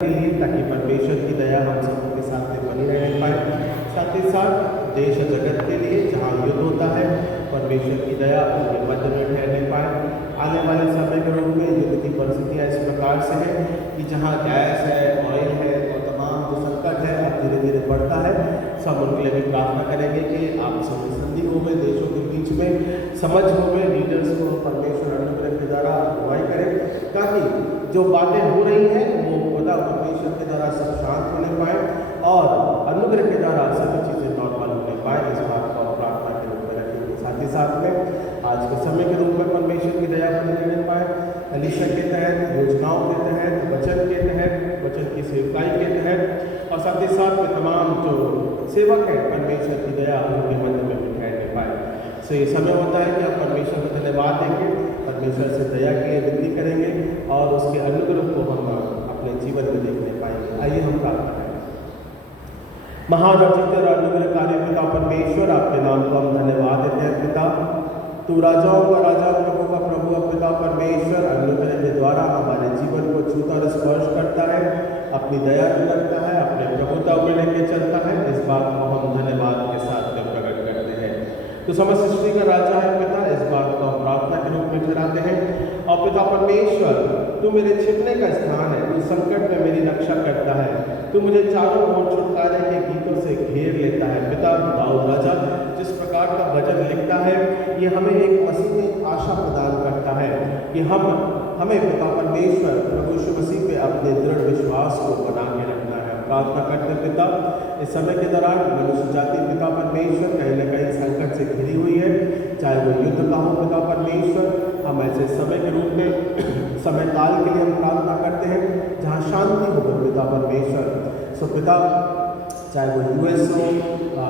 के लिए ताकि परमेश्वर की दया हम सबों के साथ में बनी रह पाए। साथ ही साथ देश और जगत के लिए जहाँ युद्ध होता है परमेश्वर की दया उनके मध्य में ठहरने पाए। आने वाले समय के रूप में युद्ध की परिस्थितियाँ इस प्रकार से है कि जहाँ गैस है, ऑयल है और तमाम जो संकट है अब धीरे धीरे बढ़ता है। सब उनके लिए भी प्रार्थना करेंगे कि आप संधि हो में देशों के बीच में समझ हो में लीडर्स को परमेश्वर अनुग्रह के द्वारा अगुवाई करें ताकि जो बातें हो रही हैं वो खुदा परमेश्वर के द्वारा सब शांत होने पाए और अनुग्रह के द्वारा सभी चीज़ें नॉर्मल होने पाए। इस बात को प्रार्थना के रूप में रखेंगे। साथ ही साथ में आज के समय के रूप में परमेश्वर की दया बनी रहने पाए। अलीशा के तहत, योजनाओं के तहत, वचन के तहत, वचन की सेवकाई के तहत और साथ ही साथ में तमाम जो सेवक हैं परमेश्वर की दया उनके मध्य में भी ठहरने पाए। सो ये समय होता है कि आप परमेश्वर को धन्यवाद देंगे, परमेश्वर से दया की विनती करेंगे और उसके अनुग्रह को हम अपने जीवन में देखने पाएंगे। आइए हम प्रार्थना करें। महान और जितर और अनुग्रहकारी पिता परमेश्वर, आपके नाम को हम धन्यवाद देते हैं। पिता, तू राजाओं का राजा, प्रभु का प्रभु और पिता परमेश्वर अनुग्रह के द्वारा हमारे जीवन को छूता और स्पर्श करता है, अपनी दया करता है, अपने प्रभुता में लेके चलता है। इस बात को हम धन्यवाद के साथ में प्रकट करते हैं। तो समस्त सृष्टि का राजा है पिता, इस बात को हम प्रार्थना के रूप में ठहराते हैं। और पिता परमेश्वर, तू मेरे छिपने का स्थान है, तू संकट में मेरी रक्षा करता है, तू मुझे चारों ओर छुटकारे के गीतों से घेर लेता है। पिता, दाऊद राजा जिस प्रकार का भजन लिखता है ये हमें एक मसीह में आशा प्रदान करता है कि हमें पिता परमेश्वर प्रभु यीशु मसीह पे अपने दृढ़ विश्वास को बना के रखना है। प्रार्थना करते पिता, इस समय के दौरान मनुष्य जाति पिता परमेश्वर कहीं न कहीं संकट से घिरी हुई है, चाहे वो युद्ध का हो पिता परमेश्वर। हम ऐसे समय के रूप में समय काल के लिए हम प्रार्थना करते हैं जहाँ शांति हो पिता परमेश्वर। सो पिता, चाहे वो यूएस हो,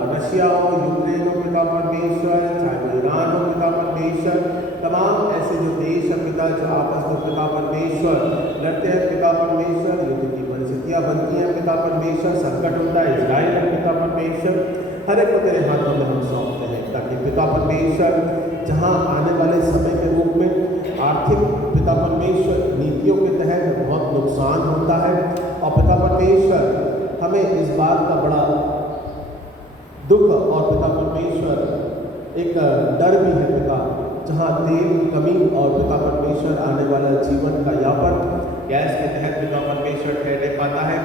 रशिया हो, यूक्रेन हो पिता परमेश्वर, चाहे वो ईरान हो पिता परमेश्वर, तमाम ऐसे जो देश है पिता जो आपस में पिता परमेश्वर लड़ते हैं पिता परमेश्वर, युद्ध की परिस्थितियाँ बनती हैं पिता परमेश्वर, संकट होता है इजराइल है पिता परमेश्वर, हर एक को तेरे हाथों में हम सौंपते हैं ताकि पिता परमेश्वर जहाँ आने वाले समय के रूप में आर्थिक पिता परमेश्वर नीतियों के तहत बहुत नुकसान होता है और पिता परमेश्वर हमें इस बात का बड़ा दुख और पिता परमेश्वर एक डर भी है पिता, जहाँ तेल की कमी और पिता परमेश्वर आने वाला जीवन का यापन गैस के तहत पिता परमेश्वर ठहरने पाता है।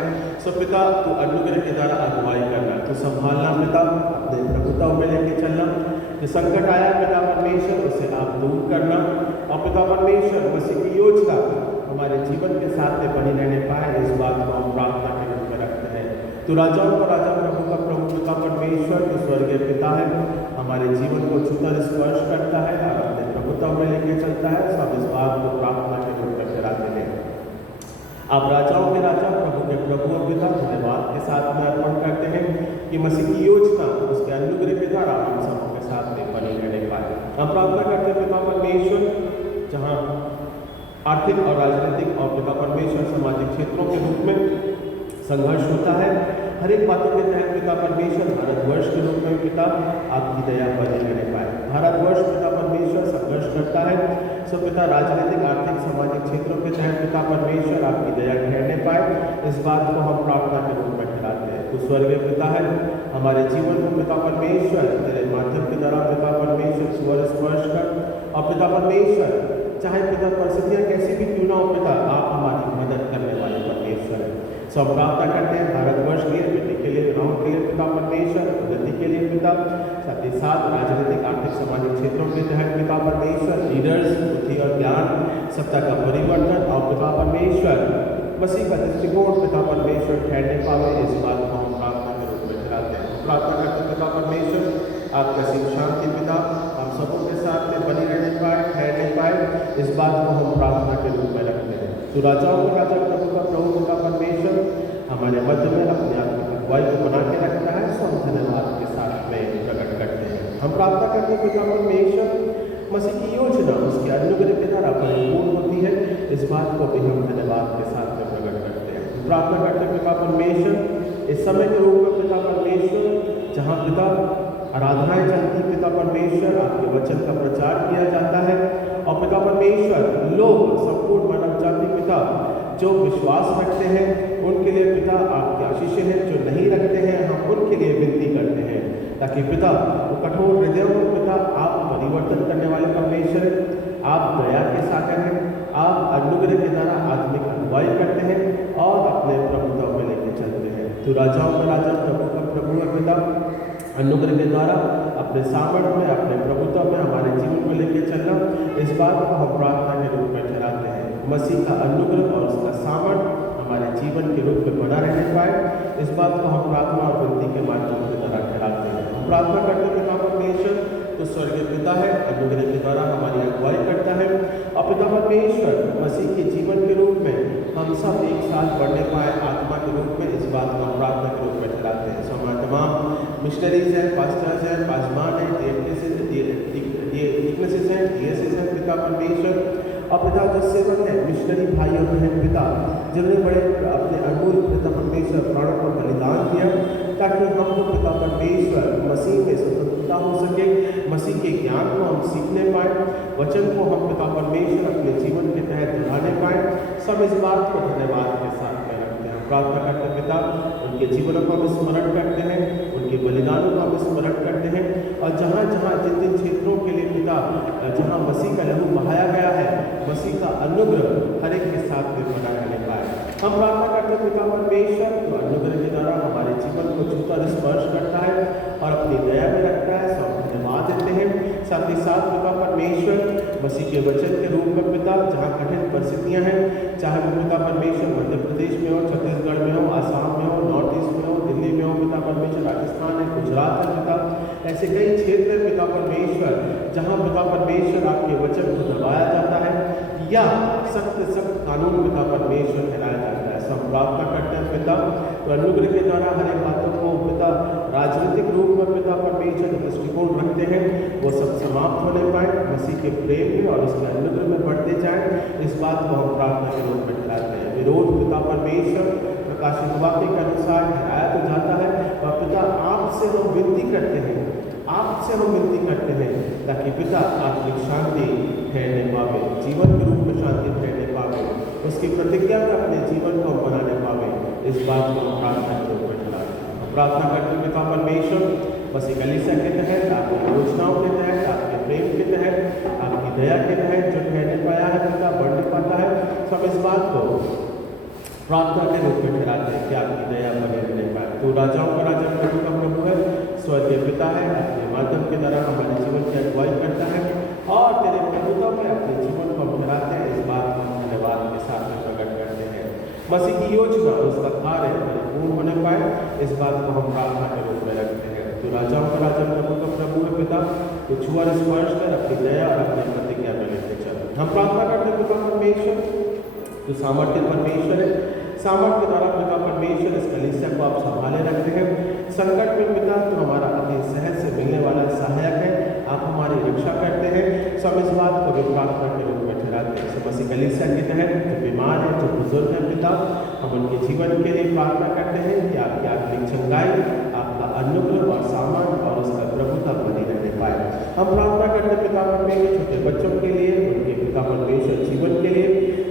सो पिता, तू अनुग्रह के द्वारा अगुवाई करना, तू संभालना पिता, अपने प्रभुता में लेके चलना। जो संकट आया पिता परमेश्वर उसे आप दूर करना और पिता परमेश्वर मसीह की योजना हमारे जीवन के साथ में बनी रहने पाए। इस बात को हम प्रार्थना के रूप में रखते हैं। तो राजाओं का राजा, प्रभु का प्रभु पिता परमेश्वर जो स्वर्गीय पिता है, हमारे जीवन को छूता स्पर्श करता है और अपने प्रभुता में लेके चलता है। सब इस बात को प्रार्थना के रूप में ठहराते हैं। आप राजाओं के राजा, प्रभु के प्रभु और पिता धन्यवाद के साथ में अर्पण करते हैं कि मसीह की योजना उसके अनुग्रह के द्वारा हम सबों के साथ में बनी रहने पाए। हम प्रार्थना करते हैं पिता परमेश्वर, जहाँ आर्थिक और राजनीतिक और पिता परमेश्वर सामाजिक क्षेत्रों के रूप में संघर्ष होता है, हर एक बातों के तहत पिता परमेश्वर भारतवर्ष के रूप में पिता आपकी दया बनी रहने पाए। भारतवर्ष पिता परमेश्वर संघर्ष करता है, सो पिता राजनीतिक आर्थिक सामाजिक क्षेत्रों के तहत पिता परमेश्वर आपकी दया ठहरने पाए। इस बात को हम प्रार्थना के रूप में ठहराते हैं। तो स्वर्गीय पिता है, हमारे जीवन को पिता परमेश्वर तेरे माध्यम के द्वारा पिता परमेश्वर स्वर स्पर्श कर और पिता परमेश्वर चाहे पिता परिस्थितियाँ कैसी भी क्यों ना हो पिता, आप हमारी मदद करने वाले परमेश्वर हैं। सो हम प्रार्थना करते हैं भारतवर्ष के लिए, बेटी के लिए, गाँव के लिए पिता परमेश्वर, उन्नति के लिए पिता, साथ ही साथ राजनीतिक आर्थिक सामाजिक क्षेत्रों के तहत पिता परमेश्वर लीडर्स बुद्धि और ज्ञान सत्ता का परिवर्तन और पिता परमेश्वर मसीह का दृष्टिकोण पिता परमेश्वर ठहरने पावे। इस बात को हम प्रार्थना के रूप में ठहराते हैं। प्रार्थना करते पिता परमेश्वर आपका सिर्फ शांति पिता हम सबों के साथ में बनी रहने पाए, ठहरने पाए। इस बात को हम प्रार्थना के रूप में रखते हैं। तो राजाओं का राजा, प्रभु का प्रभु पिता परमेश्वर हमारे मध्य में अपने आप की अगुवाई को बना के रखता है। सो हम धन्यवाद के साथ में प्रकट करते हैं। हम प्रार्थना करते हैं पिता परमेश्वर मसीह की योजना उसके अनुग्रह के द्वारा परिपूर्ण होती है। इस बात को भी हम धन्यवाद के साथ में प्रकट करते हैं। प्रार्थना करते हैं पिता परमेश्वर इस समय के रूप में पिता परमेश्वर जहाँ पिता आराधनाएं चलती पिता परमेश्वर आपके वचन का प्रचार किया जाता है और पिता परमेश्वर लोग संपूर्ण मानव जाति पिता जो विश्वास रखते हैं उनके ताकि पिता वो कठोर हृदयों को पिता आप परिवर्तन करने वाले परमेश्वर हैं, आप दया के सागर हैं, आप अनुग्रह के द्वारा आत्मिक अगुवाई करते हैं और अपने प्रभुत्व में लेके चलते हैं। तो राजाओं का राजा, प्रभु का प्रभु है पिता, अनुग्रह के द्वारा अपने सामर्थ्य में, अपने प्रभुत्व में हमारे जीवन में लेके चलना, इस बात को हम प्रार्थना के रूप में ठहराते हैं। मसीह का अनुग्रह और उसका सामर्थ्य हमारे जीवन के रूप में बना रहने पाए, इस बात को हम प्रार्थना और विनती के माध्यम के द्वारा ठहराते हैं। हम प्रार्थना करते हैं पिता परमेश्वर तो स्वर्गीय पिता है, अनुग्रह के द्वारा हमारी अगुवाई करता है, और पिता परमेश्वर मसीह के जीवन के रूप में हम सब एक साथ बढ़ने पाए आत्मा के रूप में, इस बात को हम प्रार्थना के रूप में ठहराते हैं। सो हमारे तमाम मिशनरीज हैं, पास्टर्स हैं, पासमान हैं, डिकनेसेस हैं, डीएसएस हैं पिता परमेश्वर, और पिता जो सेवक हैं, मिशनरी भाई और बहन पिता, जिन्होंने बड़े अपने अमूल्य पिता परमेश्वर प्राणों को बलिदान किया ताकि हमको पिता परमेश्वर मसीह में स्वतंत्रता हो सके, मसीह के ज्ञान को हम सीखने पाए, वचन को हम पिता परमेश्वर अपने जीवन के तहत दोहराने पाए। सब इस बात को धन्यवाद के साथ में रखते हैं। प्रार्थना करते हैं पिता, उनके जीवनों को हम स्मरण करते हैं, उनके बलिदानों को हम स्मरण करते हैं, और जहाँ जहाँ जिन जिन क्षेत्रों के लिए पिता जहाँ मसीह का लहू बहाया गया है, मसीह का अनुग्रह हर एक के साथ में बना रहने पाए। हम प्रार्थना करते हैं पिता परमेश्वर तो अनुग्रह के द्वारा हमारे जीवन को छूता स्पर्श करता है और अपनी दया में रखता है। सब धन्यवाद देते हैं। साथ ही साथ पिता परमेश्वर मसीह के वचन के रूप में पिता जहाँ कठिन परिस्थितियाँ हैं, चाहे वो पिता परमेश्वर मध्य प्रदेश में हो, छत्तीसगढ़ में हो, आसाम में हो, नॉर्थ ईस्ट में हो, दिल्ली में हो पिता परमेश्वर, राजस्थान है, गुजरात है पिता, ऐसे कई क्षेत्र हैं पिता परमेश्वर जहाँ पिता परमेश्वर आपके वचन को दबाया जाता है या सख्त सख्त कानून पिता परमेश्वर फैलाया जाता है। सब प्रार्थना करते हैं पिता तो अनुग्रह के द्वारा हर एक बातों को पिता राजनीतिक रूप में पिता परमेश्वर दृष्टिकोण रखते हैं, वो सब समाप्त होने पाए, मसीह के प्रेम में और उसके अनुग्रह में बढ़ते जाए, इस बात को हम प्रार्थना के रूप में ठहराते हैं। विरोध पिता परमेश्वर प्रकाशित वाक्य के अनुसार ठहराया तो जाता है, और पिता आपसे हम विनती करते हैं, आपसे हम विनती करते हैं ताकि पिता आत्मिक शांति ठहरने पावे, जीवन के रूप में शांति ठहरने पावे, उसकी प्रतिज्ञा में अपने जीवन को बनाने पावे, इस बात को हम प्रार्थना के रूप में ठहराते हैं। प्रार्थना करते पिता परमेश्वर मसीह कलीसिया के तहत, आपकी योजनाओं के तहत, आपके प्रेम के तहत, आपकी दया के तहत जो ठहरने पाया है पिता, बढ़ने पाता है, सब इस बात को प्रार्थना के रूप में ठहराते हैं कि आपकी दया बने रहने पाए। तो राजाओं का राजा, प्रभु का प्रभु है, स्वर्गीय पिता है, अपने माध्यम के द्वारा हमारे जीवन की अगुवाई करता है और तेरे प्रभुत्व में अपने जीवन को हम ठहराते हैं, इस बात को धन्यवाद के साथ में प्रकट करते हैं। मसीह की योजना उसका कार्य पूर्ण होने पाए, इस बात को हम प्रार्थना के रूप में रखते हैं। तो राजाओं का राजा, प्रभु का प्रभु है पिता, तो छुआ स्पर्श कर अपनी दया और अपनी प्रतिज्ञा में लेते चलो। हम प्रार्थना करते हैं पिता परमेश्वर जो सामर्थ्य परमेश्वर है, सामर्थ्य के द्वारा पिता परमेश्वर इस कलीसिया को आप संभाले रखते हैं। संकट में पिता तो हमारा अति सहज से मिलने वाला सहायक है, आप हमारी रक्षा करते हैं। सब इस बात को भी प्रार्थना के रूप में ठहराते हैं। सब मसीह कलीसिया के तहत जो बीमार है, जो बुजुर्ग है पिता, हम उनके जीवन के लिए प्रार्थना करते हैं कि आपकी आत्मिक चंगाई, आपका अनुग्रह और सामर्थ्य और उसका प्रभुता बनी रहने पाए। हम प्रार्थना करते हैं पिता परमेश्वर छोटे बच्चों के लिए, उनके पिता परमेश्वर जीवन के लिए,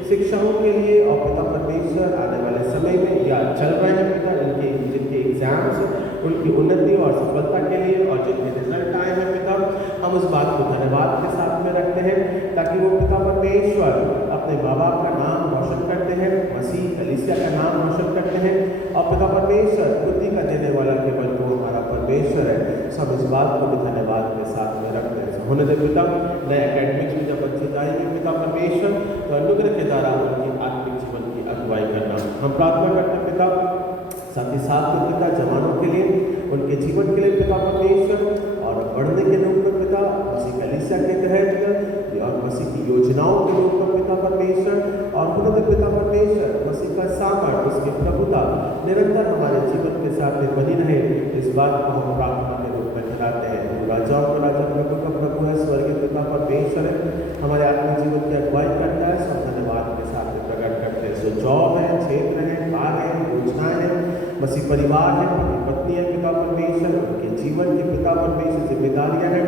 शिक्षाओं के लिए, और पिता परमेश्वर आने वाले समय में या चल रहे हैं पिता जिनके एग्जाम्स उनकी उन्नति और सफलता के लिए और जिनके रिजल्ट आए हैं पिता, हम उस बात को धन्यवाद के साथ में रखते हैं ताकि वो पिता परमेश्वर अपने माँ बाप का नाम रोशन करते हैं, मसीह कलीसिया का नाम रोशन करते हैं, और पिता परमेश्वर बुद्धि का देने वाला केवल तो हमारा परमेश्वर है। सब इस बात को भी धन्यवाद के साथ में रखते हैं। होने दे पिता, नए एकेडमिक्स में जब बच्चे जाएंगे पिता परमेश्वर तो अनुग्रह के द्वारा उनकी आत्मिक जीवन की अगुवाई करना हम प्रार्थना करते हैं पिता। साथ ही साथ में पिता जवानों के लिए, उनके जीवन के लिए पिता परमेश्वर, और बढ़ने के रूप में पिता मसीह कलीसिया के तहत और मसीह की योजनाओं के रूप में पिता परमेश्वर, और उन्होंने पिता परमेश्वर मसीह का सामर्थ्य, उसकी प्रभुता निरंतर हमारे जीवन के साथ में बनी रहे, इस बात को हम प्रार्थना के रूप में ठहराते हैं। राजाओं का राजा, प्रभु का प्रभु है, स्वर्गीय पिता परमेश्वर है, हमारे आत्मिक जीवन की अगुवाई करता है। सब धन्यवाद के साथ में प्रकट करते हैं। सो जॉब है, क्षेत्र है, कार्य है, योजनाएं हैं, मसीह परिवार है, पत्नी है पिता परमेश्वर, उनके जीवन के पिता परमेश्वर जिम्मेदारियां हैं,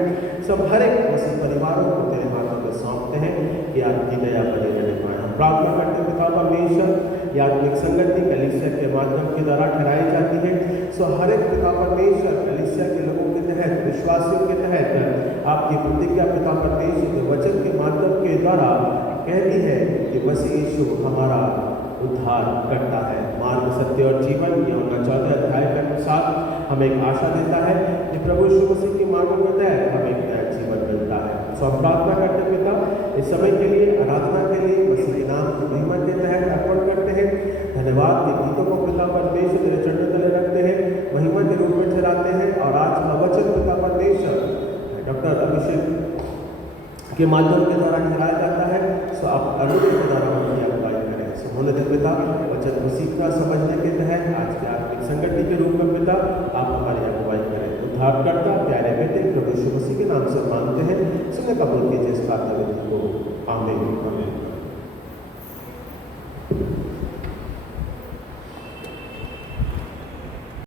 सब हर एक मसीह परिवारों को तेरे हाथों में सौंपते हैं कि आपकी दया बने रहने पाए। हम प्रार्थना करते हैं पिता परमेश्वर, ये आत्मिक संगति कलीसिया के माध्यम के द्वारा ठहराई जाती है, सो हर एक पिता परमेश्वर कलीसिया के लोगों के तहत, विश्वासियों के तहत आपकी प्रतिज्ञा पिता परमेश्वर के वचन के माध्यम के द्वारा कहती है कि मसीह यीशु हमारा उद्धार करता है। मार्ग, सत्य और जीवन, यूहन्ना 14 अध्याय के अनुसार हमें एक आशा देता है कि प्रभु यीशु मसीह की मार्गों के तहत हमें एक नया जीवन मिलता है। सो हम प्रार्थना करते पिता इस समय के लिए, आराधना के लिए मसीह के नाम की महिमा के तहत अर्पण करते हैं। धन्यवाद के गीतों को पिता परमेश्वर तेरे चरणों तले रखते हैं, महिमा के रूप में ठहराते हैं और आज का वचन पिता परमेश्वर डॉक्टर अभिषेक के माध्यम के द्वारा ठहराया जाता है। सो आप अनुग्रह के द्वारा हमारी अगुवाई करें। सो होने दे पिता वचन को सीखना समझने के तहत आज के आत्मिक संगति के रूप में पिता आप हमारी अगुवाई करें। उद्धारकर्ता प्यारे बेटे प्रभु यीशु मसीह के नाम से मांगते हैं, सुनने कबूल कीजिए इस प्रार्थना को। आमीन।